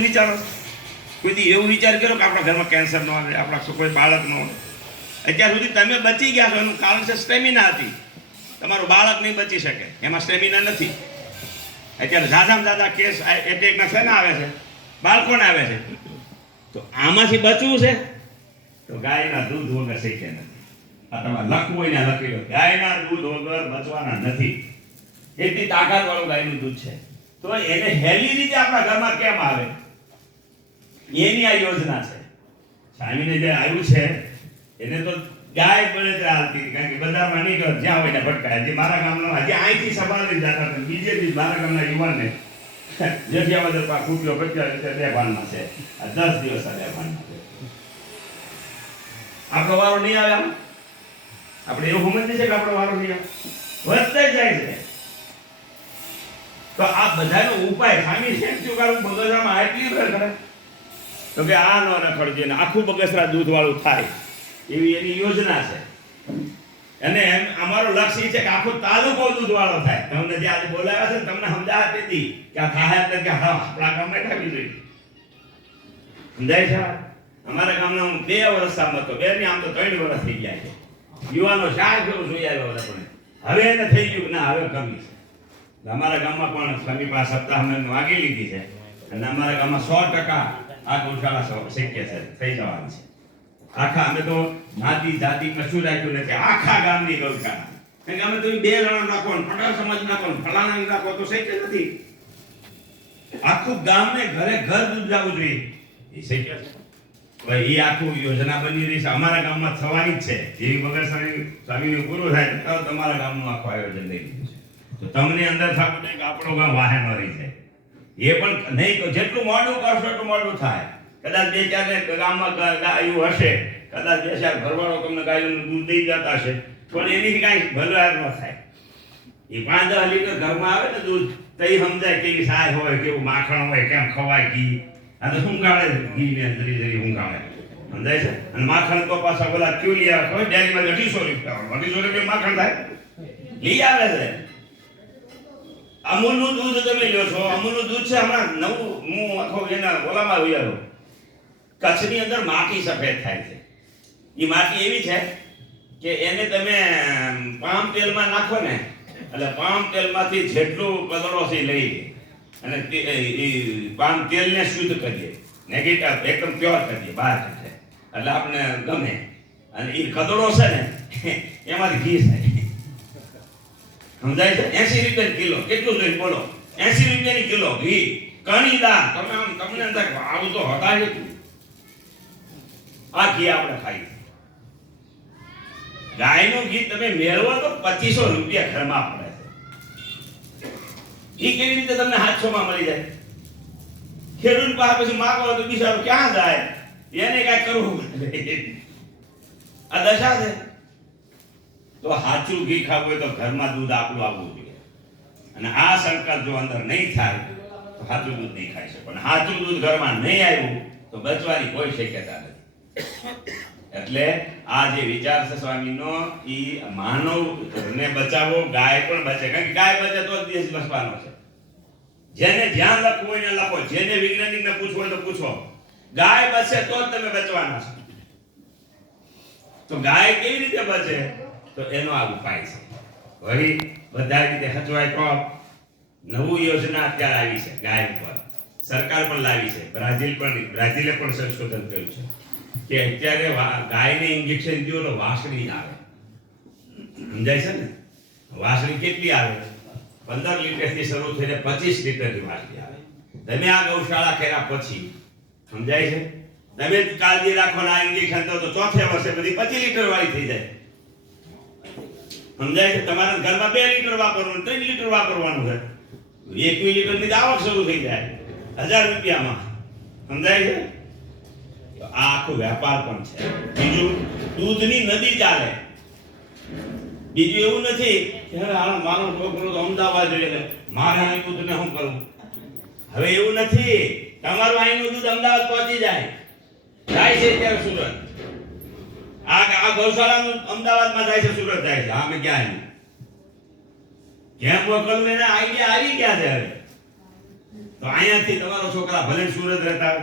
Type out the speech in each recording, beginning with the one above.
વિચારો? કોઈ દી એવું વિચાર કર્યો કે આપણા ઘરમાં કેન્સર ન આવે, આપણા કોઈ બાળક ન આવે અત્યાર સુધી તમે બચી ગયા છો, એનું કારણ છે સ્ટેમિના હતી. તમારું બાળક નહીં બચી શકે, એમાં સ્ટેમિના નથી. અત્યારે ઝાઝામાં ઝાઝા કેસ એટેકના શેના આવે છે? બાળકોને આવે છે. તો આમાંથી બચવું છે? તો ગાયના દૂધ વગર શીખે નથી. આ તમારે લખવું હોય ને લખી લો ગાયના દૂધ વગર બચવાના નથી. એટલી તાકાત વાળું ગાયનું દૂધ છે. તો એને હેલી રીતે આપણા ઘરમાં કેમ આવે? એની આ યોજના છે. સ્વામીને જે આવ્યું છે, એને તો ગાય પડે તે હાલતી કારણ કે બજારમાં નહીં ગયો, જ્યાં હોય ને ભટકાય. હજી મારા ગામનો, હજી અહીંથી સવારે જતા હતા. બીજે દી મારા ગામના યુવાનને જગ્યા વગર પા ફૂટ્યો ભટક્યો બે ભાનમાં છે. આ દસ દિવસ આ બે ભાનમાં છે. આપણો વારો નહીં આવે આપણે એવું સમજીએ છે કે આપણો વારો નહીં આવે? વધતા જાય છે. તો આ બધાનો ઉપાય ખામી છે? શું કરું બગસરામાં આટલી ભર કરે? તો કે આ ન રખડજે ને આખું બગસરા દૂધ વાળું થાય. એવી એની યોજના છે. અને અમારો લક્ષ્ય છે કે આખો તાલુકો દૂધવાળો થાય. તમને જે આજે બોલાવ્યા છે તમને સમજાવત હતી કે આ થાય એટલે કે હા, આપણા ગામમાં થવી જોઈએ સમજાય છે? અમારા ગામના હું બે વર્ષ આમ હતો. બે ની આમ તો ત્રણ વર્ષ થઈ ગયા છે. યુવાનો શાક જેવું જોઈ આવ્યો આપણે હવે એને થઈ ગયું ના, હવે કમી છે. અમારા ગામમાં પણ સ્વામી પાસે સપ્તાહ અમે માગી લીધી છે. અને અમારા ગામમાં સો ટકા આ ગૌશાળા શક્ય છે થઈ જવાની છે. આખા અમે તો નાતી જાતિ કશું રાખ્યું નથી. આખા ગામની ગૌશાળા કારણ કે અમે તો બે જણા નાખો ને પટેલ સમાજ નાખો ને ફલાણા નાખો તો શક્ય નથી. આખું ગામને ઘરે ઘર દૂધ જવું જોઈએ. એ શક્ય છે. હવે એ આખું યોજના બની રહી છે. અમારા ગામમાં થવાની જ છે. જેવી વગર સ્વામી સ્વામીનું પૂરું થાય તો તમારા ગામનું આખું આયોજન લઈ લીધું છે. તો તમને અંદર જોઈએ કે આપણો ગામ વાહન મરી છે એ પણ નહીં જેટલું મોડું કરશો એટલું મોડું થાય. કદાચ બે ચાર ને ગામમાં ગાયું હશે, કદાચ બે ચાર ઘરવાળો તમને ગાયું દૂધ દઈ જતા હશે, પણ એની કાંઈ ભલાર ન થાય. એ પાંચ દસ લીટર ઘરમાં આવે ને દૂધ તો એ સમજાય કેવી સાય હોય કેવું માખણ હોય, કેમ ખવાય ઘી. આ તો શું કાળે ઘી ને જરી જરી શું કાળે સમજાય છે? અને માખણ તો પાછા ઓલા ક્યુ લઈ આવે ડેરીમાં અઢીસો રૂપિયા અઢીસો રૂપિયા માખણ થાય? લઈ આવે છે. અમૂલનું દૂધ તમે લ્યો છો. અમૂલનું દૂધ છે હમણાં નવું, હું આખો એના ઓલામાં વિચારો કચ્છની અંદર માટી સફેદ થાય છે. એ માટી એવી છે કે એને તમે પામ તેલમાં નાખો ને, એટલે પામ તેલમાંથી જેટલું એ લઈ અને એ પામ તેલને શુદ્ધ કરીએ. નેગેટિવ એકદમ પ્યોર કરીએ, બહાર એટલે આપણે ગમે. અને એ કદડો છે ને, એમાંથી ઘી થાય. સમજાય છે? એસી રૂપિયા કિલો. કેટલું જોઈએ બોલો? એસી રૂપિયાની કિલો ઘી, કણી દાળ. તમે આમ તમને કે આવું તો હતા જ આ ઘી આપણે ખાઈએ. ગાયનું ઘી તમે મેળવો તો પચીસો રૂપિયા ઘરમાં પડે છે. એ કેવી રીતે તમને માં મળી જાય? ખેડૂત પાસે પછી માગો તો બિચારો ક્યાં જાય? એને કાંઈ કરવું આ દશા છે. તો સાચું ઘી ખાવું હોય તો ઘરમાં દૂધ આપણું આવવું જોઈએ. અને આ સંકલ્પ જો અંદર નહીં થાય, તો સાચું દૂધ નહીં ખાઈ શકો. અને સાચું દૂધ ઘરમાં નહીં આવ્યું, તો બચવાની કોઈ શક્યતા નથી. એટલે આ જે વિચાર છે સ્વામીનો, ઈ માનવને બચાવો, ગાય પણ બચે. કારણ કે ગાય બચે તો દેશ બચવાનો છે. જેને જ્યાં લખવું હોય ને લખો. જેને વૈજ્ઞાનિકને પૂછવું હોય તો પૂછો. ગાય બચે તો જ તમે બચવાના છો. તો ગાય કેવી રીતે બચે? તો એનો આ ઉપાય છે. વળી બધા રીતે હચવાય તો નવું યોજના અત્યારે આવી છે, ગાય ઉપર. સરકાર પણ લાવી છે, બ્રાઝિલ પણ બ્રાઝિલે પણ સંશોધન કર્યું છે કે અત્યારે ગાયને ઇન્જેક્શન દો તો વાસળી આવે. સમજાય છે ને? વાસળી કેટલી આવે? પંદર લીટરથી શરૂ થઈને પચીસ લીટરની વાસળી આવે. તમે આ ગૌશાળા કર્યા પછી, સમજાય છે? તમે કાળજી રાખો ને ઇન્જેક્શન તો ચોથે વર્ષે બધી પચીસ લીટર વાળી થઈ જાય. સમજાય છે? તમારા ઘરમાં બે લીટર વાપરવાનું, ત્રણ લીટર વાપરવાનું છે. એકવી લીટરની આવક શરૂ થઈ જાય. હજાર રૂપિયામાં. સમજાય છે? આ આખો વેપાર પણ છે. બીજું, દૂધની નદી ચાલે. બીજું એવું નથી કે હવે હાલો મારો છોકરો તો અમદાવાદ છે. મારે અહીં દૂધને શું કરું હવે એવું નથી. તમારું અહીંનું દૂધ અમદાવાદ પહોંચી જાય. જાય છે ત્યારે સુરત આ ગૌશાળાનું અમદાવાદમાં જાય છે, સુરત જાય છે. અમે ક્યાં કેમ મોકલવું એને આઈડિયા આવી ગયા છે હવે? તો અહીંયાથી તમારો છોકરા ભલે સુરત રહેતા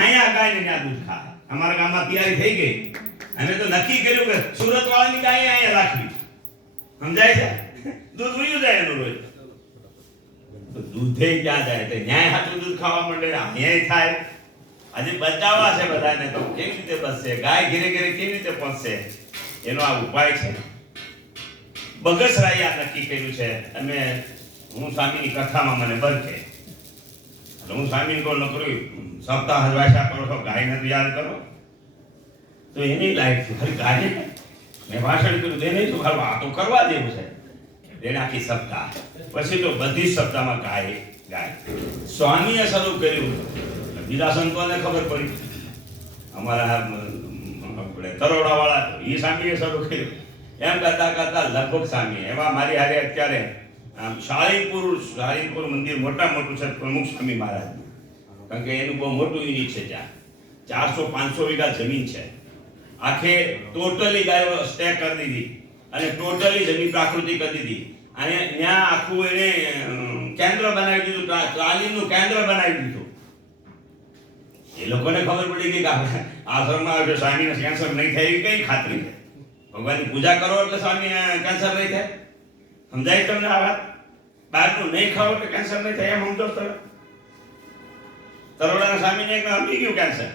અહીંયા ગાય ને ત્યાં દૂધ ખા અમારા ગામમાં તૈયારી થઈ ગઈ. અમે તો નક્કી કર્યું કે સુરત વાળાની ગાય અહીંયા રાખવી. સમજાય છે? દૂધ ઉયું જાય એનું રોજ. દૂધે ક્યાં જાય ન્યાય હાથું દૂધ ખાવા માંડે, અહીંયા થાય. આજે બચાવવા છે બધાને તો કેવી રીતે બચશે ગાય ઘેરે ઘેરે કેવી રીતે પહોંચશે એનો આ ઉપાય છે. બગસરાએ આ નક્કી કર્યું છે અને હું સ્વામીની કથામાં મને એટલે હું સ્વામીને કહું, નકરું સપ્તાહ હજવાશા કરો છો ગાયને તો યાદ કરો. તો એની લાઈફ ખરી ગાય? મેં ભાષણ કર્યું તે નહીં તો ખાલી આ તો કરવા દેવું છે. એને આખી સપ્તાહ. પછી તો બધી સપ્તાહમાં ગાય ગાય. સ્વામીએ શરૂ કર્યું. બીજા સંતોને ખબર પડી. અમારા આપણે તરોડાવાળા એ સામીએ શરૂ કર્યું. એમ કરતાં કરતા લગભગ સ્વામી એમાં મારી હારે અત્યારે આમ શાળીપુર શાળીપુર મંદિર મોટા મોટું છે, પ્રમુખ સ્વામી મહારાજનું કારણ કે એનું બહુ મોટું યુનિટ છે ત્યાં. ચારસો, પાંચસો વીઘા જમીન છે. આખે ટોટલી ગાયો સ્ટે કરી દીધી. અને ટોટલી જમીન પ્રાકૃતિક કરી દીધી. અને ત્યાં આખું એને કેન્દ્ર બનાવી દીધું. ટ્રા- તાલીમનું કેન્દ્ર બનાવી દીધું. એ લોકોને ખબર પડી ગઈ કે આપણે આશ્રમમાં આવે સ્વામીને કેન્સર નહીં થાય એવી કઈ ખાતરી છે? ભગવાનની પૂજા કરો એટલે સ્વામી કેન્સર નહીં થાય? સમજાય તમને આ વાત? બહારનું નહીં ખાઓ એટલે કેન્સર નહીં થાય એમ સમજો તમે? તરોડાના સ્વામીને એક હમી ગયું કેન્સર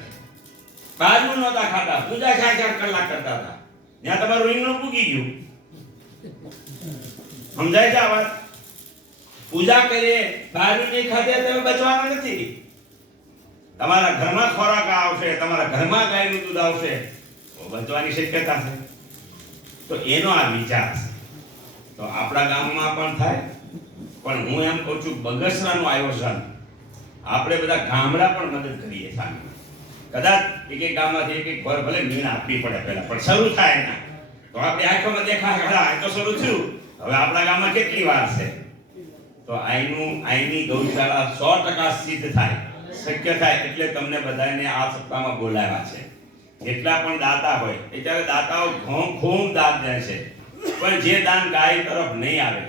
બહારનું નહોતા ખાતા, પૂજા ચાર ચાર કલાક કરતા હતા. ત્યાં તમારું રીંગણું પૂગી ગયું. સમજાય છે આ વાત? પૂજા કરીએ, બહારનું નહીં ખાતે તમે બચવાના નથી. તમારા ઘરમાં ખોરાક આવશે, તમારા ઘરમાં ગાયનું દૂધ આવશે. બચવાની શક્યતા છે. તો એનો આ વિચાર છે. તો આપણા ગામમાં પણ થાય, પણ હું એમ કહું છું, બગસરાનું આયોજન આપણે બધા ગામડા પણ મદદ કરીએ સામે કદાચ એક એક ગામમાંથી એક એક ઘર ભલે નીણ આપવી પડે પહેલા, પણ શરૂ થાય એના. તો આપણે આંખોમાં કે હા તો શરૂ થયું. હવે આપણા ગામમાં કેટલી વાર છે? તો આઈનું, આઈની ગૌશાળા સો ટકા સિદ્ધ થાય. શક્ય થાય એટલે તમને બધાને આ સપ્તાહમાં બોલાવ્યા છે. જેટલા પણ દાતા હોય, એ ત્યારે દાતાઓ ઘઉં ઘઉં દાન દે છે, પણ જે દાન ગાય તરફ નહીં આવે,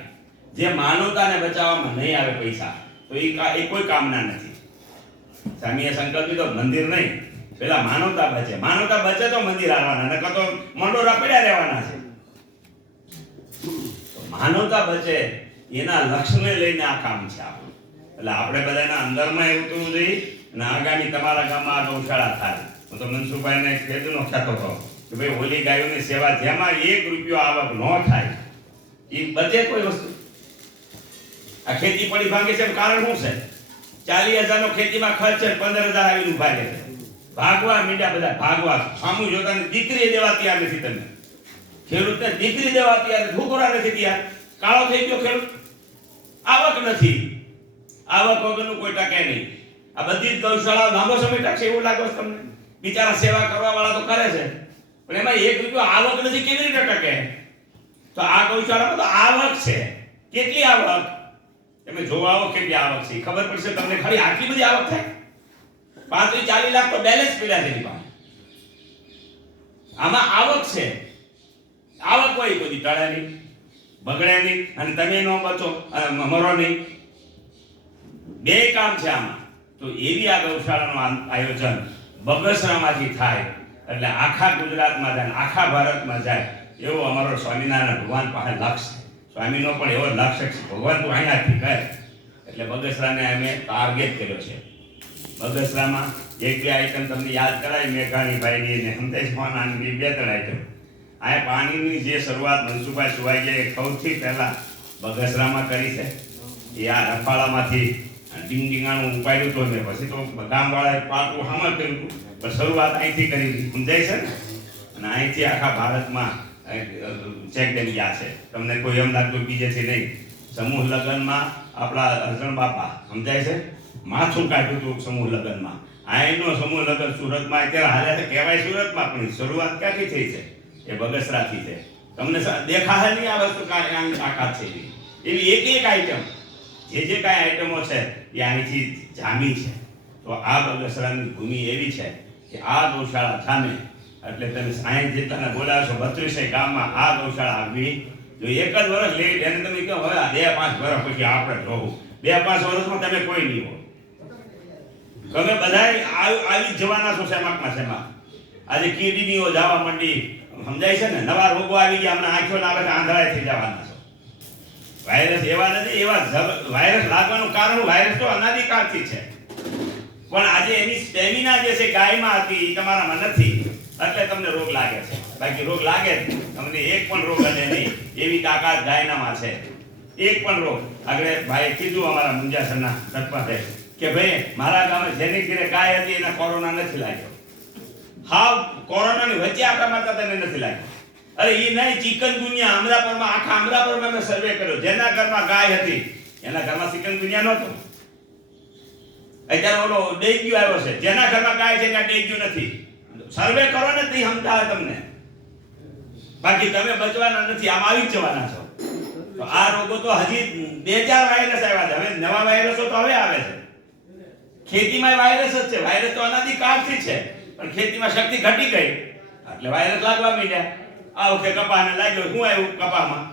જે માનવતાને બચાવવામાં નહીં આવે પૈસા, તો એ એ કોઈ કામના નથી. સ્વામીએ સંકલ્પ લીધો, મંદિર નહીં, પેલા માનવતા બચે. માનવતા બચે તો મંદિર આવવાના, નકર તો મંડોરા પડ્યા રહેવાના છે. માનવતા બચે, એના લક્ષ્યને લઈને આ કામ છે આપણું. એટલે આપણે બધાના અંદરમાં એવું થવું જોઈએ અને આગામી તમારા ગામમાં આ ગૌશાળા થાય. હું તો મનસુખભાઈને ખેતનો કહેતો હતો કે ભાઈ, ઓલી ગાયોની સેવા જેમાં એક રૂપિયો આવક ન થાય, એ બચે કોઈ વસ્તુ. આ ખેતી પડી ભાંગે છે કારણ શું છે? ચાલીસ હજારનો ખેતીમાં ખર્ચ છે પંદર હજાર આવીને રહે છે. ભાગવા મીંડા બધા ભાગવા. સામું જોતા દીકરી દેવા તૈયાર નથી તમે. ખેડૂતને દીકરી દેવા તૈયાર. ભૂખોરા નથી તૈયાર. કાળો થઈ ગયો ખેડૂત. આવક નથી. આવક વગરનું કોઈ ટકે નહીં. આ બધી જ ગૌશાળા લાંબો સમય ટકશે એવું લાગે છે તમને? બિચારા સેવા કરવા વાળા તો કરે છે. પણ એમાં એક રૂપિયો આવક નથી, કેવી રીતે ટકે? તો આ ગૌશાળામાં તો આવક છે. કેટલી આવક? તમે જોવા આવો કેટલી આવક છે. ખબર પડશે તમને ખરી આટલી બધી આવક થાય? પાંત્રીસ, ચાલીસ લાખ તો બેલેન્સ પડ્યા છે આમાં આવક છે. આવક હોય બધી ટળે નહીં, બગડે નહીં, અને તમે ન બચો મરો નહીં. બે કામ છે આમાં. તો એવી આ ગૌશાળાનું આયોજન બગસરામાંથી થાય, એટલે આખા ગુજરાતમાં જાય આખા ભારતમાં જાય, એવો અમારો સ્વામિનારાયણ ભગવાન પાસે લક્ષ સ્વામીનો પણ એવો લક્ષ છે ભગવાન તો અહીંયાથી કહે એટલે બગસરાને અમે ટાર્ગેટ કર્યો છે. બગસરામાં એક બે આઈટમ તમને યાદ કરાય, મેઘાણીભાઈની ને હંતેશ મોહનાની બે ત્રણ આઈટમ આ પાણીની જે શરૂઆત મનસુખભાઈ સુવાઈએ સૌથી પહેલાં બગસરામાં કરી છે. એ આ રફાળામાંથી ડીંગ ડીંગાણું ઉપાડ્યું હતું ને પછી તો ગામવાળાએ પાટું હામર કર્યું હતું. પણ શરૂઆત અહીંથી કરી સમજાય છે? ને અને અહીંથી આખા ભારતમાં ચેક ડેમ ગયા છે. તમને કોઈ એમ લાગતું બીજેથી નહીં. સમૂહ લગ્નમાં આપણા અર્જણ બાપા, સમજાય છે? માથું કાઢ્યું હતું સમૂહ લગ્નમાં. આઈનો સમૂહ લગ્ન સુરતમાં અત્યારે હાલે કહેવાય સુરતમાં પણ શરૂઆત ક્યાંથી થઈ છે? એ બગસરાથી છે. તમને દેખાશે નહીં આ વસ્તુ કાંઈ તાકાત છે. એવી. એક એક આઈટમ જે જે કાંઈ આઈટમો છે એ અહીંથી જામી છે. તો આ બગસરાની ભૂમિ એવી છે કે આ ગૌશાળા જામે એટલે તમે સાયન્સ જેટલાને બોલાવશો બત્રીસે ગામમાં આ ગૌશાળા આવી જો એક જ વર્ષ લેટ, એને તમે કહો, હવે બે પાંચ વર્ષ પછી આપણે જોવું. બે પાંચ વર્ષમાં તમે કોઈ નહીં હો. તમે બધા આવી જવાના છો શેમાકમાં શેમાં આજે કિડનીઓ જવા માંડી. સમજાય છે ને? નવા રોગો આવી ગયા, હમણાં આંખો ના આવે આંધળાય થઈ જવાના. વાયરસ એવા નથી, એવા વાયરસ લાગવાનું કારણ વાયરસ તો અનાદિકાળથી છે. પણ આજે એની સ્ટેમિના જે છે ગાયમાં હતી એ તમારામાં નથી. એટલે તમને રોગ લાગે છે. બાકી રોગ લાગે તમને એક પણ રોગ હશે નહીં એવી તાકાત ગાયનામાં છે. એક પણ રોગ. આગળ ભાઈ કીધું અમારા મુંજાસરના સરપંચે કે ભાઈ, મારા ગામે જેની ઘરે ગાય હતી, એને કોરોના નથી લાગ્યો. હાવ કોરોનાની વચ્ચે આપણા માતા તને નથી લાગ્યો. અરે એ નહીં, ચિકન ગુનિયા. અમરાપુરમાં આખા અમરાપુરમાં મેં સર્વે કર્યો. જેના ઘરમાં ગાય હતી, એના ઘરમાં ચિકન ગુનિયા નહોતો. અત્યારે ઓલો ડેગ્યુ આવ્યો છે. જેના ઘરમાં ગાય છે ત્યાં ડેગ્યુ નથી. સર્વે કરો ને તે સમજાવે તમને. બાકી તમે બચવાના નથી, આમ આવી જ જવાના છો. તો આ રોગો તો હજી બે ચાર વાયરસ આવ્યા છે. હવે નવા વાયરસો તો હવે આવે છે. ખેતીમાં વાયરસ જ છે. વાયરસ તો અનાદિકાળથી છે. પણ ખેતીમાં શક્તિ ઘટી ગઈ. એટલે વાયરસ લાગવા માંડ્યા. આ વખતે કપાને લાગ્યો, શું આવ્યું કપામાં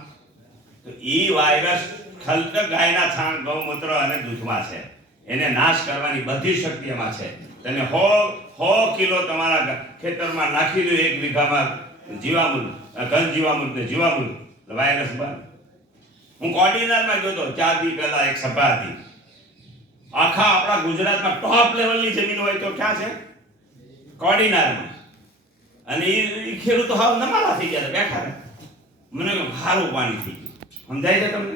તો એ વાયરસ ખલત ગાયના છાણ, ગૌમૂત્ર અને દૂધમાં છે. એને નાશ કરવાની બધી શક્તિ એમાં છે. તમે હો હો કિલો તમારા ખેતરમાં નાખી દો એક વીઘામાં જીવામૃત ઘન જીવામૃત ને જીવામૃત. વાયરસ બંધ હું કોર્ડિનરમાં ગયો તો ચાર દી પહેલા એક સભા હતી. આખા આપણા ગુજરાતમાં ટોપ લેવલની જમીન હોય તો ક્યાં છે? કોર્ડિનારમાં અને એ ખેડૂતો હાવ નમાલા થઈ ગયા બેઠા મને હારું પાણી થઈ ગયું. સમજાય છે તમને?